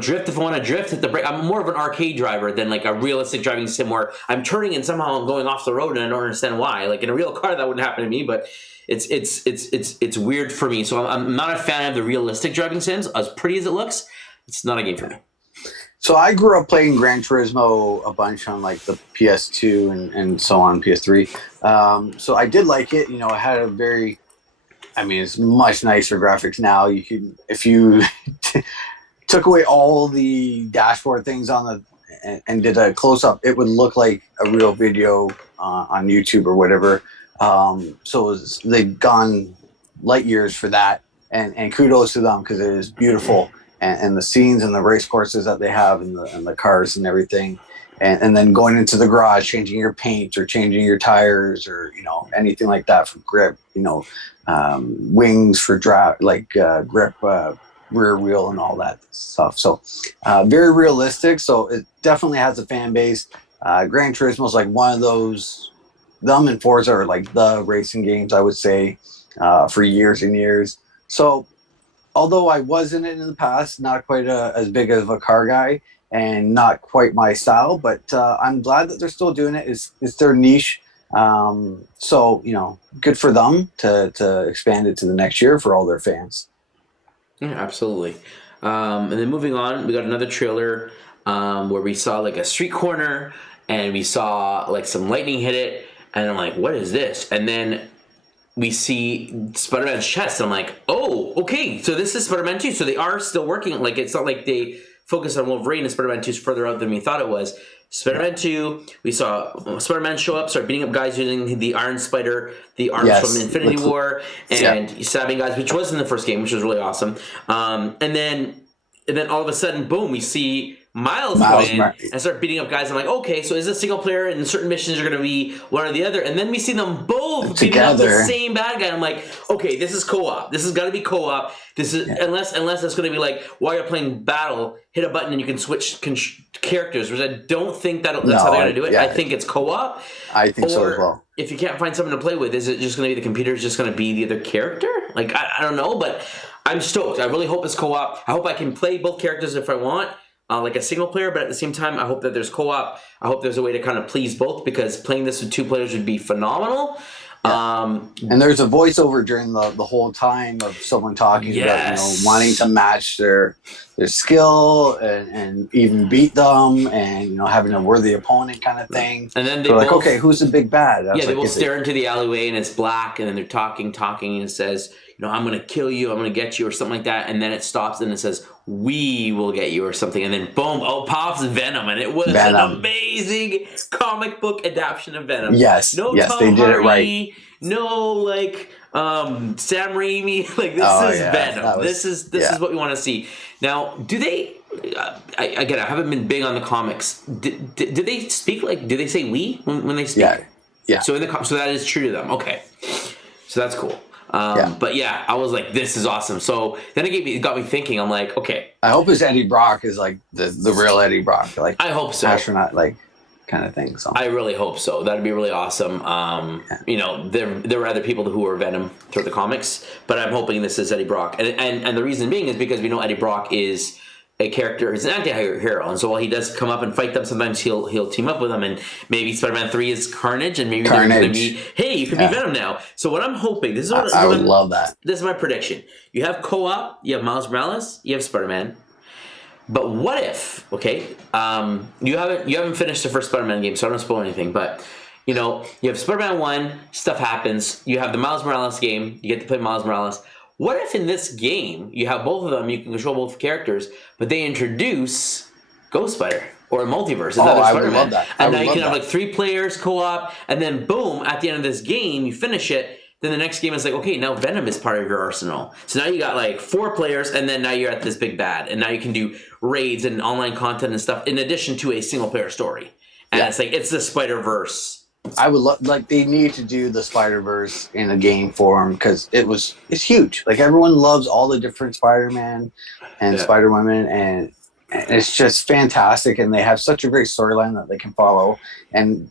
drift if I want to drift, hit the brake. I'm more of an arcade driver than like a realistic driving sim where I'm turning and somehow I'm going off the road and I don't understand why. Like in a real car that wouldn't happen to me, but it's weird for me. So I'm not a fan of the realistic driving sims. As pretty as it looks, it's not a game for me. So I grew up playing Gran Turismo a bunch on like the PS2 and so on, PS3. So I did like it. It had it's much nicer graphics now. You could, if you took away all the dashboard things and did a close up, it would look like a real video on YouTube or whatever. So they've gone light years for that, and kudos to them because it is beautiful. And the scenes and the race courses that they have and the cars and everything. And then going into the garage, changing your paint or changing your tires or, anything like that for grip, wings for grip, rear wheel and all that stuff. So very realistic. So it definitely has a fan base. Gran Turismo is like one of those, them and Forza are like the racing games, I would say, for years and years. So, although I was in it in the past, not quite as big of a car guy and not quite my style, but I'm glad that they're still doing it. It's their niche. So, good for them to expand it to the next year for all their fans. Yeah, absolutely. And then moving on, we got another trailer where we saw like a street corner and we saw like some lightning hit it. And I'm like, what is this? And then we see Spider-Man's chest. And I'm like, oh, okay. So this is Spider-Man 2. So they are still working. Like, it's not like they focus on Wolverine and Spider-Man 2 is further out than we thought it was. Spider-Man 2, we saw Spider-Man show up, start beating up guys using the Iron Spider, the arms from Infinity War, and stabbing guys, which was in the first game, which was really awesome. And then all of a sudden, boom, we see Miles come in and start beating up guys. I'm like, okay, so is this single player and certain missions are going to be one or the other? And then we see them both beating up the same bad guy. I'm like, okay, this is co-op. This has got to be co-op. This is unless it's going to be like while you're playing battle, hit a button and you can switch characters. Which I don't think that's how they're going to do it. I think it's co-op. I think so as well. If you can't find someone to play with, is it just going to be the computer is just going to be the other character? Like I don't know, but I'm stoked. I really hope it's co-op. I hope I can play both characters if I want. Like a single player, but at the same time, I hope that there's co-op. I hope there's a way to kind of please both because playing this with 2 players would be phenomenal. And there's a voiceover during the whole time of someone talking about wanting to match their skill and even beat them, and having a worthy opponent kind of thing. And then they're like, okay, who's the big bad? They both stare into the alleyway and it's black, and then they're talking, and it says, I'm gonna kill you, I'm gonna get you, or something like that, and then it stops and it says, we will get you, or something, and then boom, pops Venom, and it was an amazing comic book adaptation of Venom. Yes, Tom they did it right. No, Sam Raimi, this is Venom. This is what we want to see. Now, do they? I haven't been big on the comics. Did they speak do they say we when they speak? Yeah. So so that is true to them. Okay, so that's cool. But yeah, I was like, this is awesome. So then it got me thinking. I'm like, okay. I hope his Eddie Brock is the real Eddie Brock, I hope so. Astronaut kind of thing. So I really hope so. That'd be really awesome. There were other people who were Venom through the comics, but I'm hoping this is Eddie Brock. And the reason being is because we know Eddie Brock is a character, he's an anti-hero, and so while he does come up and fight them, sometimes he'll team up with them, and maybe Spider-Man 3 is Carnage, and maybe they're going to be, hey, you can be Venom now. So what I'm hoping, this is what I would love that. This is my prediction. You have co-op, you have Miles Morales, you have Spider-Man. But what if, you haven't finished the first Spider-Man game, so I don't spoil anything, but you have Spider-Man 1, stuff happens, you have the Miles Morales game, you get to play Miles Morales. What if in this game, you have both of them, you can control both characters, but they introduce Ghost Spider or a multiverse, another Spider-Man. I would love that. And now you can have 3 players co-op, and then boom, at the end of this game, you finish it, then the next game is okay, now Venom is part of your arsenal. So now you got 4 players, and then now you're at this big bad, and now you can do raids and online content and stuff in addition to a single player story. And it's the Spider-Verse. I would love, they need to do the Spider-Verse in a game form, because it's huge. Everyone loves all the different Spider-Man and Spider-Women, and it's just fantastic, and they have such a great storyline that they can follow. And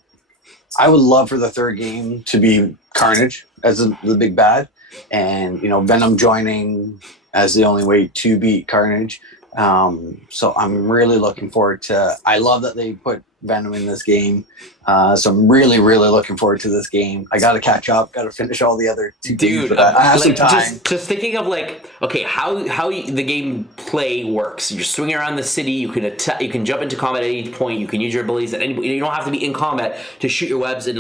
I would love for the third game to be Carnage as the big bad, and Venom joining as the only way to beat Carnage. So I'm really looking forward to. I love that they put Venom in this game. So I'm really, really looking forward to this game. I got to catch up. Got to finish all the other 2 games. Dude, I have some time. Just thinking of how the game play works. You're swinging around the city. You can attack. You can jump into combat at any point. You can use your abilities at any point. You don't have to be in combat to shoot your webs and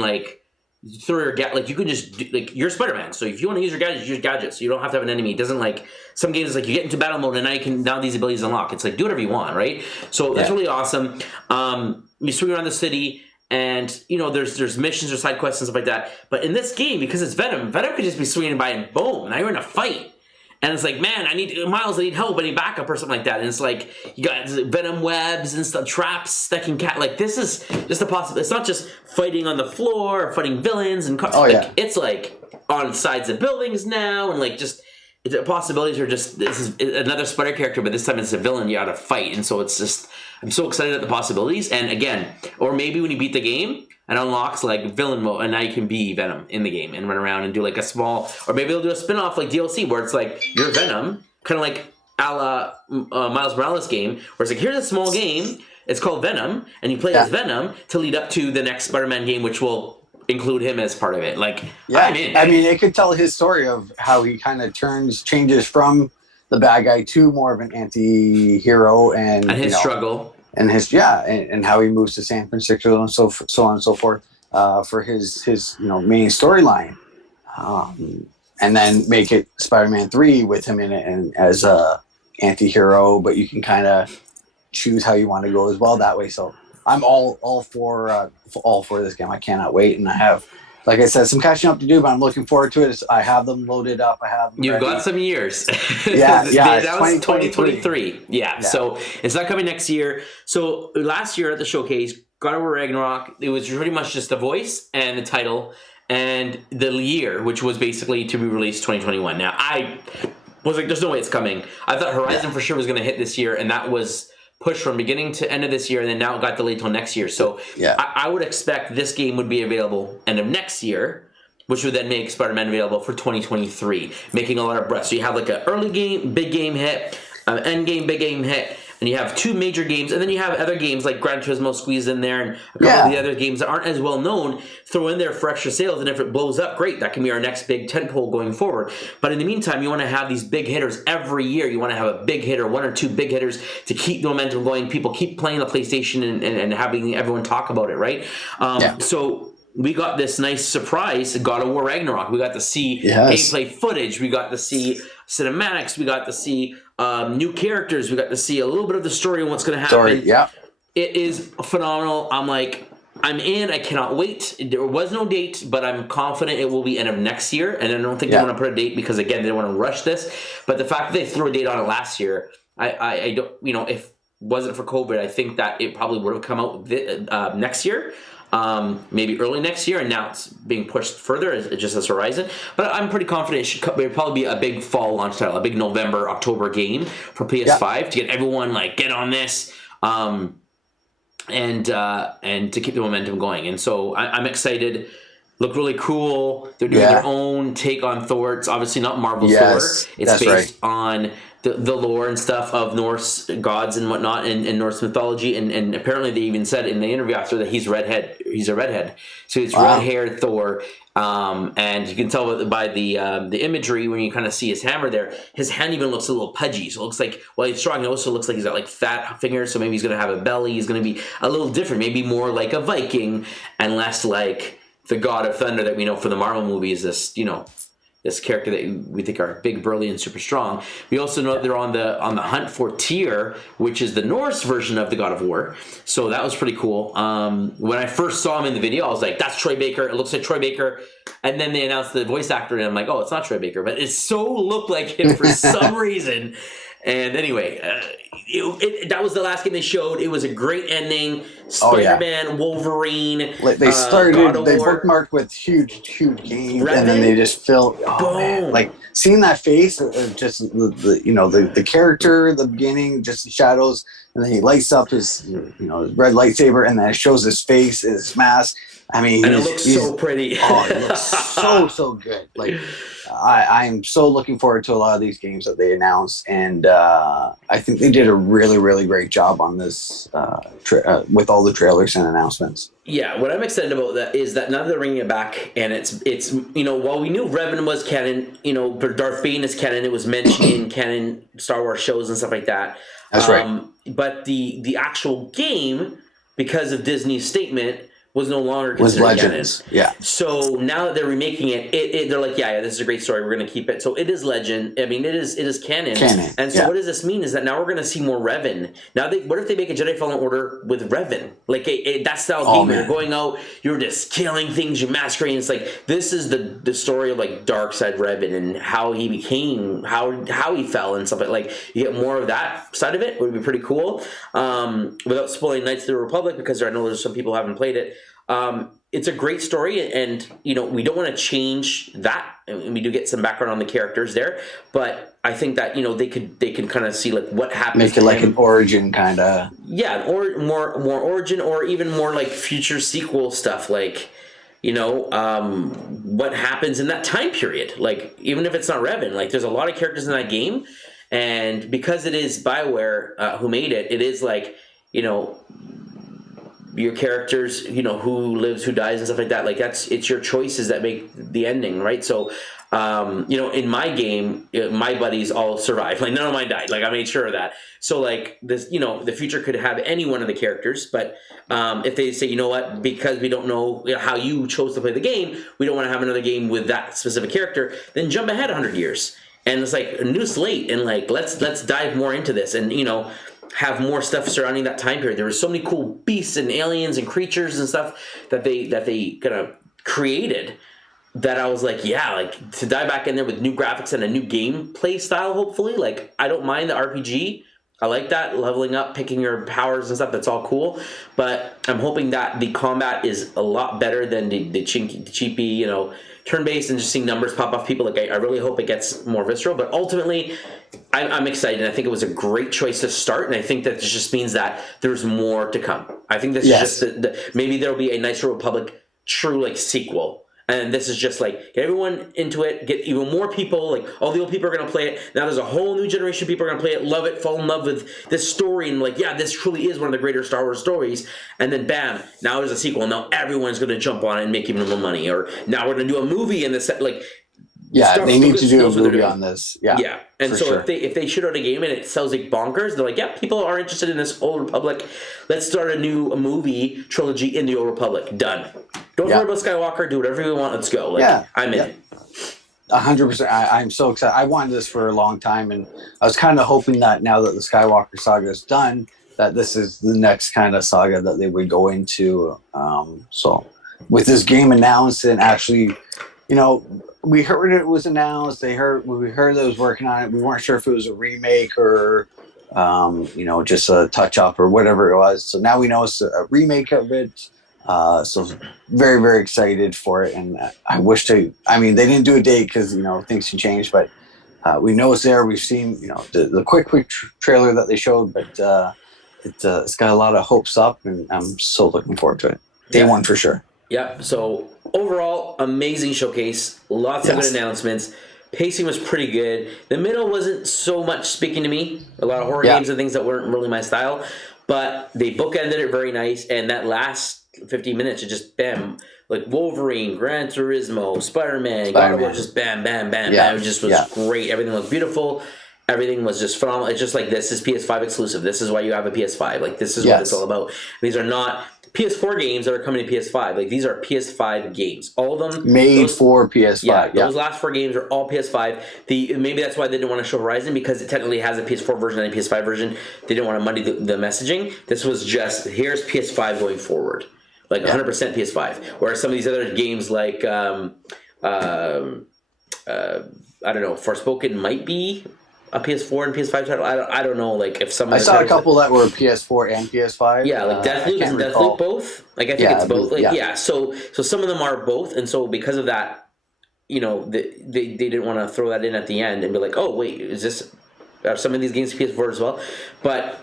throw your you can just you're Spider-Man. So if you want to use your gadgets, use gadgets. So you don't have to have an enemy. It doesn't some games you get into battle mode and now these abilities unlock. It's do whatever you want, right? So that's really awesome. You swing around the city, and there's missions or side quests and stuff like that. But in this game, because it's Venom could just be swinging by and boom, now you're in a fight. And it's man, I need help, I need backup or something like that. And it's you got Venom webs and stuff, traps that can this is just a possible. It's not just fighting on the floor or fighting villains and it's on sides of buildings now, and just the possibilities are just, this is another Spider character, but this time it's a villain you gotta fight. And so it's just, I'm so excited at the possibilities. And again, or maybe when you beat the game, it unlocks villain mode, and now you can be Venom in the game and run around and do a small, or maybe they'll do a spin-off DLC where it's you're Venom, kind of a la Miles Morales game, where it's here's a small game, it's called Venom, and you play as Venom to lead up to the next Spider-Man game, which will include him as part of it. I'm in. I mean, it could tell his story of how he kind of changes from the bad guy to more of an anti-hero, and his struggle. And and how he moves to San Francisco and so on and so forth for his main storyline, and then make it Spider-Man 3 with him in it and as a anti-hero, but you can kind of choose how you want to go as well that way. So I'm all for this game. I cannot wait, and I have, like I said, some catching up to do, but I'm looking forward to it. I have them loaded up. I have them You've ready. got some years. Yeah. That was 2023. Yeah, so it's not coming next year. So last year at the showcase, God of War Ragnarok, it was pretty much just the voice and the title and the year, which was basically to be released 2021. Now, I was there's no way it's coming. I thought Horizon for sure was going to hit this year, and that was pushed from beginning to end of this year, and then now it got delayed till next year. So I would expect this game would be available end of next year, which would then make Spider-Man available for 2023, making a lot of breadth. So you have an early game, big game hit, end game, big game hit, and you have 2 major games, and then you have other games like Gran Turismo squeezed in there, and a couple of the other games that aren't as well known, throw in there for extra sales, and if it blows up, great, that can be our next big tentpole going forward. But in the meantime, you want to have these big hitters every year. You want to have a big hitter, 1 or 2 big hitters to keep the momentum going. People keep playing the PlayStation and having everyone talk about it, right? So we got this nice surprise, God of War Ragnarok. We got to see gameplay footage. We got to see cinematics. We got to see new characters. We got to see a little bit of the story and what's going to happen. It is phenomenal. I'm in. I cannot wait. There was no date, but I'm confident it will be end of next year. And I don't think they want to put a date because, again, they don't want to rush this. But the fact that they threw a date on it last year, I don't, if it wasn't for COVID, I think that it probably would have come out next year. Maybe early next year, and now it's being pushed further just as Horizon. But I'm pretty confident it'll probably be a big fall launch title, a big November, October game for PS5 to get everyone get on this, and to keep the momentum going. And so I'm excited. Look really cool. They're doing their own take on Thor. It's obviously not Marvel's Thor. It's based on the lore and stuff of Norse gods and whatnot, and Norse mythology, and apparently they even said in the interview after that he's redhead. He's a redhead, so it's red-haired Thor, and you can tell by the imagery when you kind of see his hammer there. His hand even looks a little pudgy, so it looks like while he's strong, it also looks like he's got fat fingers. So maybe he's gonna have a belly. He's gonna be a little different, maybe more like a Viking and less like the God of Thunder that we know from the Marvel movies. This character that we think are big, burly, and super strong. We also know that they're on the hunt for Tyr, which is the Norse version of the God of War. So that was pretty cool. When I first saw him in the video, I was like, "That's Troy Baker. It looks like Troy Baker." And then they announced the voice actor, and I'm like, "Oh, it's not Troy Baker," but it so looked like him for some reason. And anyway, that was the last game they showed. It was a great ending. Spider-Man, Wolverine. They started. They bookmarked with huge games, and then they just filled. Man, seeing that face of just the character, the beginning, just the shadows, and then he lights up his red lightsaber, and then it shows his face, his mask. I mean, and it looks so pretty. It looks so good. I'm so looking forward to a lot of these games that they announced, and I think they did a really, really great job on this with all the trailers and announcements. Yeah, what I'm excited about that is that now that they're bringing it back, and it's while we knew Revan was canon, Darth Bane is canon, it was mentioned in canon Star Wars shows and stuff like that. That's right. But the actual game, because of Disney's statement, was no longer considered Legends. Canon. Yeah. So now that they're remaking it, they're like, yeah, this is a great story. We're going to keep it. So it is legend. I mean, it is canon. And so what does this mean is that now we're going to see more Revan. Now, what if they make a Jedi Fallen Order with Revan? That style game where you're going out, you're just killing things, you're masquerading. It's like, this is the story of dark side Revan and how he became, how he fell and stuff like you get more of that side of it. Would be pretty cool. Without spoiling Knights of the Republic, because I know there's some people who haven't played it. It's a great story, and we don't want to change that, and we do get some background on the characters there. But I think that they can kind of see what happens. Make it like an origin kind of. Yeah, or more origin, or even more future sequel stuff. What happens in that time period? Even if it's not Revan, there's a lot of characters in that game, and because it is BioWare who made it, it is your characters, who lives, who dies, and stuff like that. It's your choices that make the ending, right? So, in my game, my buddies all survived. None of mine died. I made sure of that. So, this, the future could have any one of the characters, but if they say, because we don't know how you chose to play the game, we don't want to have another game with that specific character, then jump ahead 100 years. And it's a new slate, and let's dive more into this, and have more stuff surrounding that time period. There were so many cool beasts and aliens and creatures and stuff that they kind of created that I was to dive back in there with new graphics and a new gameplay style, hopefully. I don't mind the RPG. I like that, leveling up, picking your powers and stuff. That's all cool. But I'm hoping that the combat is a lot better than the cheapy, turn-based and just seeing numbers pop off people. I really hope it gets more visceral. But ultimately, I'm excited. I think it was a great choice to start, and I think that this just means that there's more to come. I think this is just maybe there'll be a Knights of the Republic true sequel. And this is just like, get everyone into it, get even more people, like all the old people are going to play it. Now there's a whole new generation of people are going to play it, love it, fall in love with this story, and like, yeah, this truly is one of the greater Star Wars stories. And then bam, now there's a sequel. Now everyone's going to jump on it and make even more money. Or now we're going to do a movie in this, like... Yeah, they need to do a movie on this. Yeah, yeah. And so sure. if they shoot out a game and it sells like bonkers, they're like, yeah, people are interested in this Old Republic. Let's start a movie trilogy in the Old Republic. Done. Don't worry about Skywalker. Do whatever you want. Let's go. Like, I'm in. 100%. I'm so excited. I wanted this for a long time, and I was kind of hoping that now that the Skywalker saga is done, that this is the next kind of saga that they would go into. So with this game announced and actually, you know, we heard it was announced. We heard that it was working on it. We weren't sure if it was a remake or, you know, just a touch up or whatever it was. So now we know it's a remake of it. So very, very excited for it. And I wish they didn't do a date because, you know, things can change, but we know it's there. We've seen, you know, the quick trailer that they showed, but it's got a lot of hopes up, and I'm so looking forward to it. Day one for sure. Yeah. So overall, amazing showcase. Lots of good announcements. Pacing was pretty good. The middle wasn't so much speaking to me. A lot of horror games and things that weren't really my style. But they bookended it very nice. And that last 15 minutes, it just bam. Like Wolverine, Gran Turismo, Spider-Man, God of War, just bam, bam, bam, bam. It just was great. Everything looked beautiful. Everything was just phenomenal. It's just like, this is Ps5 exclusive. This is why you have a PS5. Like, this is what it's all about. These are not PS4 games that are coming to PS5. Like, these are PS5 games. All of them made for PS5. Yeah, those last 4 games are all PS5. Maybe that's why they didn't want to show Horizon, because it technically has a PS4 version and a PS5 version. They didn't want to muddy the messaging. This was just, here's PS5 going forward. Like 100% PS5. Whereas some of these other games like I don't know, Forspoken might be a PS4 and PS5 title. I don't know. Like, if some I saw a couple that were PS4 and PS5. Yeah, like Deathloop. Isn't Deathloop both? Like, I think it's both. Like, So some of them are both, and so because of that, you know, they didn't want to throw that in at the end and be like, oh wait, are some of these games PS4 as well? But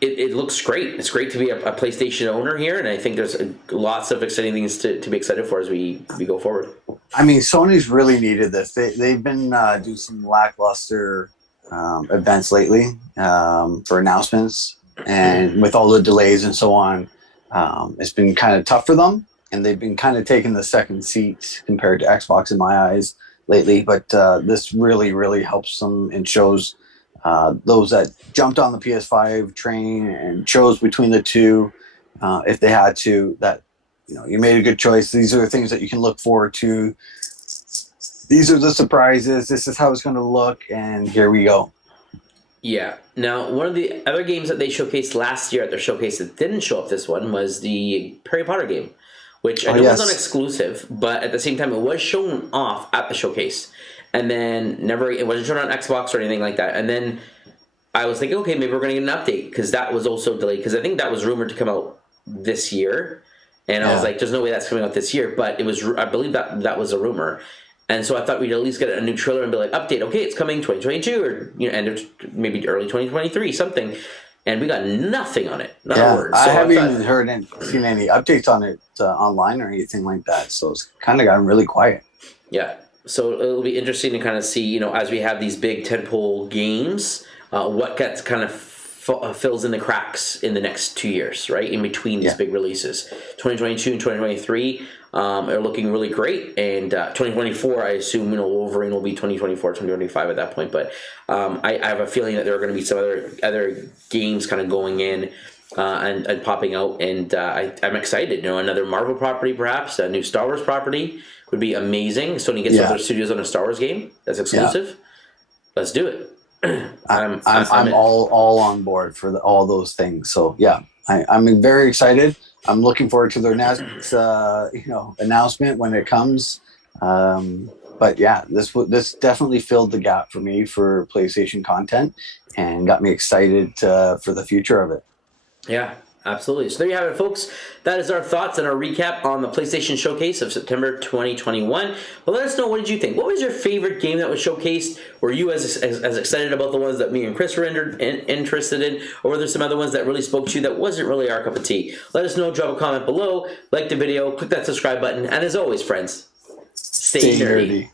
it looks great. It's great to be a PlayStation owner here, and I think there's lots of exciting things to be excited for as we go forward. I mean, Sony's really needed this. They've been doing some lackluster events lately for announcements, and with all the delays and so on, it's been kind of tough for them, and they've been kind of taking the second seat compared to Xbox in my eyes lately. But this really, really helps them and shows those that jumped on the PS5 train and chose between the two, if they had to, that, you know, you made a good choice. These are the things that you can look forward to. These are the surprises. This is how it's going to look, and here we go. Yeah. Now, one of the other games that they showcased last year at their showcase that didn't show up this one was the Harry Potter game, which I know was not exclusive, but at the same time, it was shown off at the showcase. And then it wasn't shown on Xbox or anything like that. And then I was thinking, okay, maybe we're going to get an update, because that was also delayed, because I think that was rumored to come out this year. And I was like, there's no way that's coming out this year. But it was, I believe that was a rumor. And so I thought we'd at least get a new trailer and be like, update, okay, it's coming 2022, or, you know, end of maybe early 2023, something. And we got nothing on it, not a word. So I haven't even seen any updates on it online or anything like that. So it's kind of gotten really quiet. Yeah. So it'll be interesting to kind of see, you know, as we have these big tentpole games, what gets kind of fills in the cracks in the next 2 years, right? In between these big releases. 2022 and 2023 are looking really great. And 2024, I assume, you know, Wolverine will be 2024, 2025 at that point. But I have a feeling that there are going to be some other games kind of going in and popping out. And I'm excited. You know, another Marvel property, perhaps, a new Star Wars property would be amazing. Sony gets other studios on a Star Wars game that's exclusive. Yeah. Let's do it. I'm all on board for all those things. So yeah, I'm very excited. I'm looking forward to their next announcement when it comes. But yeah, this definitely filled the gap for me for PlayStation content and got me excited for the future of it. Yeah. Absolutely. So there you have it, folks. That is our thoughts and our recap on the PlayStation Showcase of September 2021. But let us know, what did you think? What was your favorite game that was showcased? Were you as excited about the ones that me and Chris were interested in? Or were there some other ones that really spoke to you that wasn't really our cup of tea? Let us know. Drop a comment below. Like the video. Click that subscribe button. And as always, friends, Stay nerdy.